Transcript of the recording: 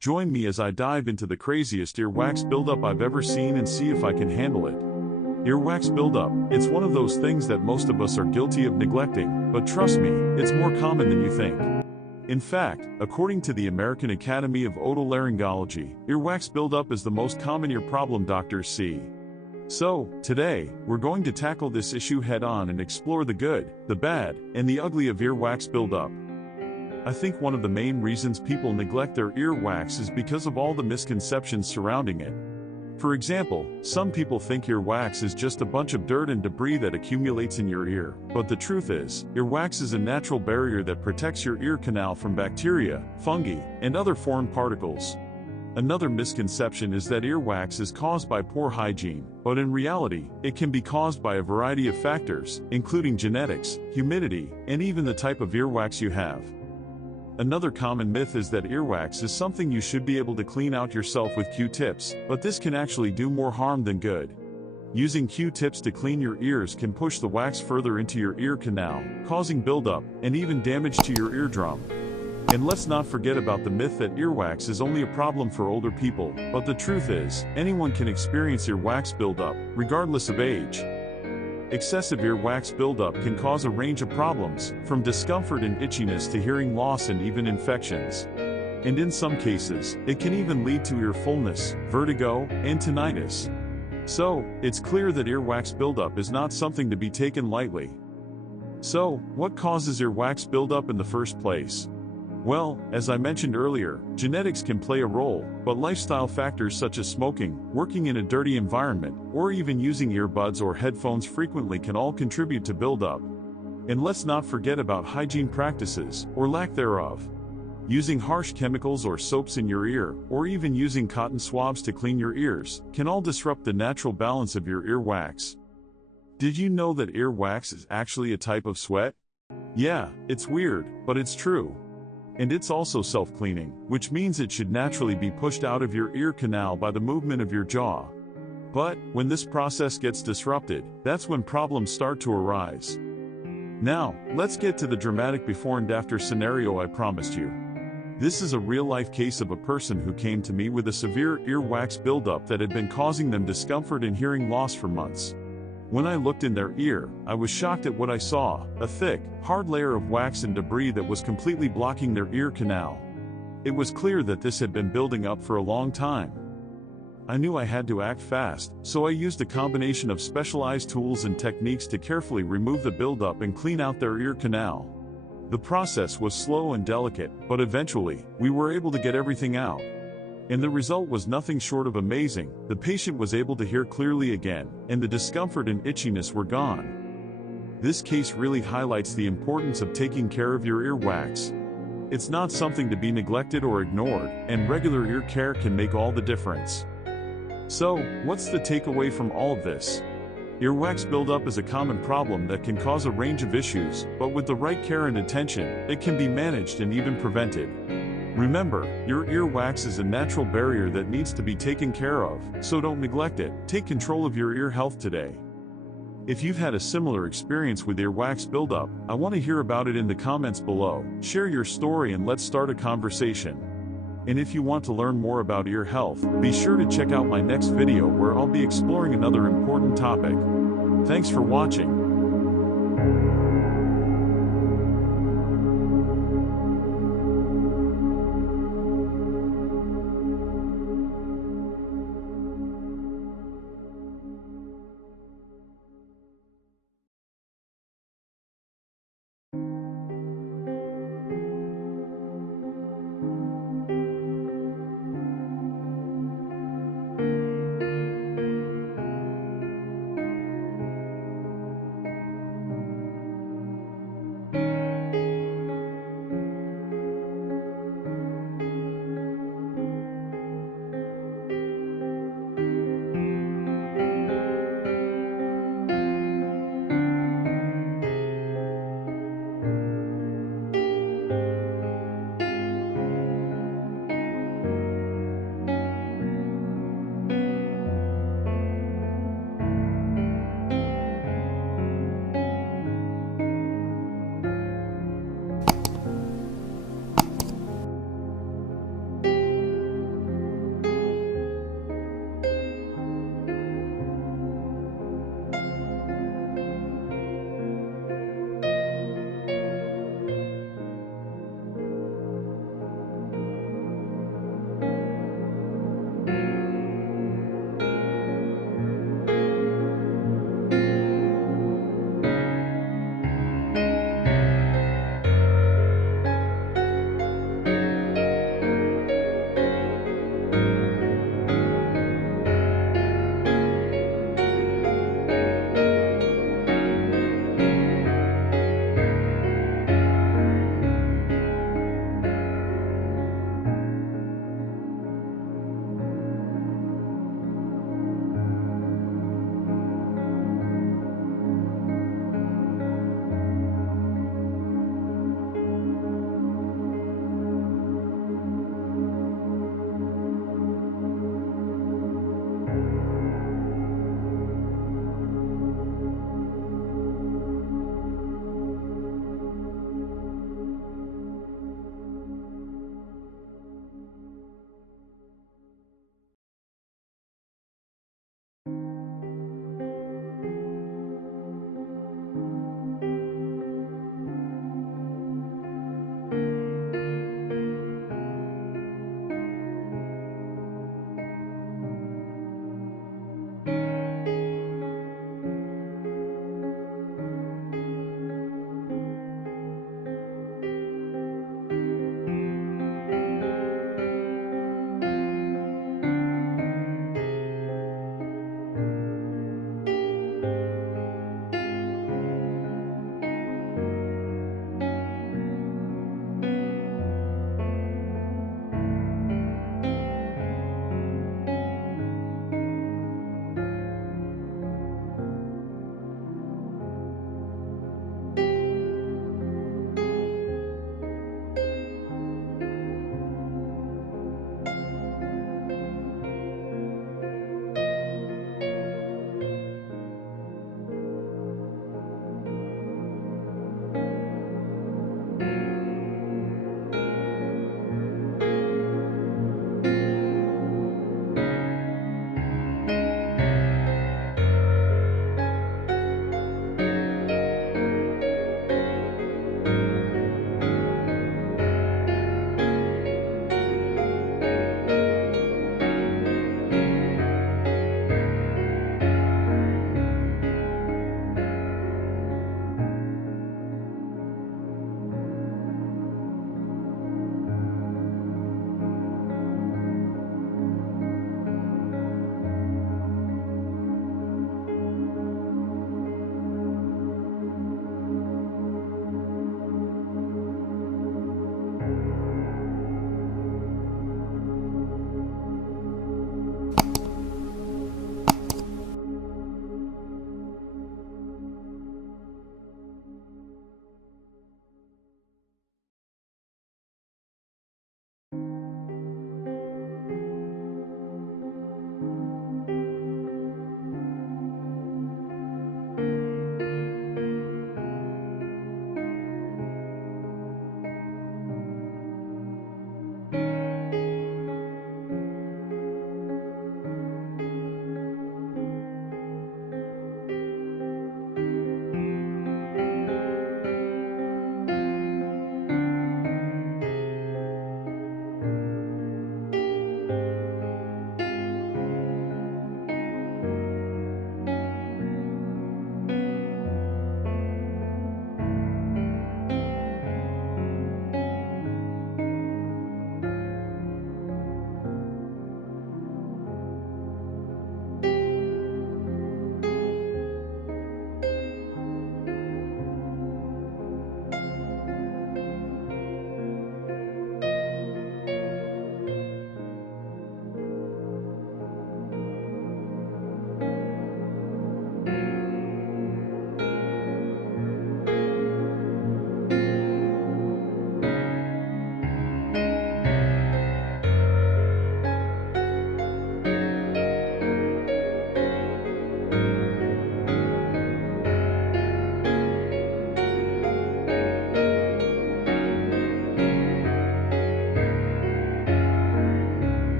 Join me as I dive into the craziest earwax buildup I've ever seen and see if I can handle it. Earwax buildup, it's one of those things that most of us are guilty of neglecting, but trust me, it's more common than you think. In fact, according to the American Academy of Otolaryngology, earwax buildup is the most common ear problem doctors see. So, today, we're going to tackle this issue head-on and explore the good, the bad, and the ugly of earwax buildup. I think one of the main reasons people neglect their earwax is because of all the misconceptions surrounding it. For example, some people think earwax is just a bunch of dirt and debris that accumulates in your ear, but the truth is, earwax is a natural barrier that protects your ear canal from bacteria, fungi, and other foreign particles. Another misconception is that earwax is caused by poor hygiene, but in reality, it can be caused by a variety of factors, including genetics, humidity, and even the type of earwax you have. Another common myth is that earwax is something you should be able to clean out yourself with Q-tips, but this can actually do more harm than good. Using Q-tips to clean your ears can push the wax further into your ear canal, causing buildup, and even damage to your eardrum. And let's not forget about the myth that earwax is only a problem for older people, but the truth is, anyone can experience earwax buildup, regardless of age. Excessive earwax buildup can cause a range of problems, from discomfort and itchiness to hearing loss and even infections. And in some cases, it can even lead to ear fullness, vertigo, and tinnitus. So, it's clear that earwax buildup is not something to be taken lightly. So, what causes earwax buildup in the first place? Well, as I mentioned earlier, genetics can play a role, but lifestyle factors such as smoking, working in a dirty environment, or even using earbuds or headphones frequently can all contribute to buildup. And let's not forget about hygiene practices, or lack thereof. Using harsh chemicals or soaps in your ear, or even using cotton swabs to clean your ears, can all disrupt the natural balance of your earwax. Did you know that earwax is actually a type of sweat? Yeah, it's weird, but it's true. And it's also self-cleaning, which means it should naturally be pushed out of your ear canal by the movement of your jaw. But, when this process gets disrupted, that's when problems start to arise. Now, let's get to the dramatic before and after scenario I promised you. This is a real-life case of a person who came to me with a severe earwax buildup that had been causing them discomfort and hearing loss for months. When I looked in their ear, I was shocked at what I saw, a thick, hard layer of wax and debris that was completely blocking their ear canal. It was clear that this had been building up for a long time. I knew I had to act fast, so I used a combination of specialized tools and techniques to carefully remove the buildup and clean out their ear canal. The process was slow and delicate, but eventually, we were able to get everything out. And the result was nothing short of amazing. The patient was able to hear clearly again, and the discomfort and itchiness were gone. This case really highlights the importance of taking care of your earwax. It's not something to be neglected or ignored, and regular ear care can make all the difference. So, what's the takeaway from all of this? Earwax buildup is a common problem that can cause a range of issues, but with the right care and attention, it can be managed and even prevented. Remember, your earwax is a natural barrier that needs to be taken care of, so don't neglect it. Take control of your ear health today. If you've had a similar experience with earwax buildup, I want to hear about it in the comments below. Share your story and let's start a conversation. And if you want to learn more about ear health, be sure to check out my next video where I'll be exploring another important topic. Thanks for watching.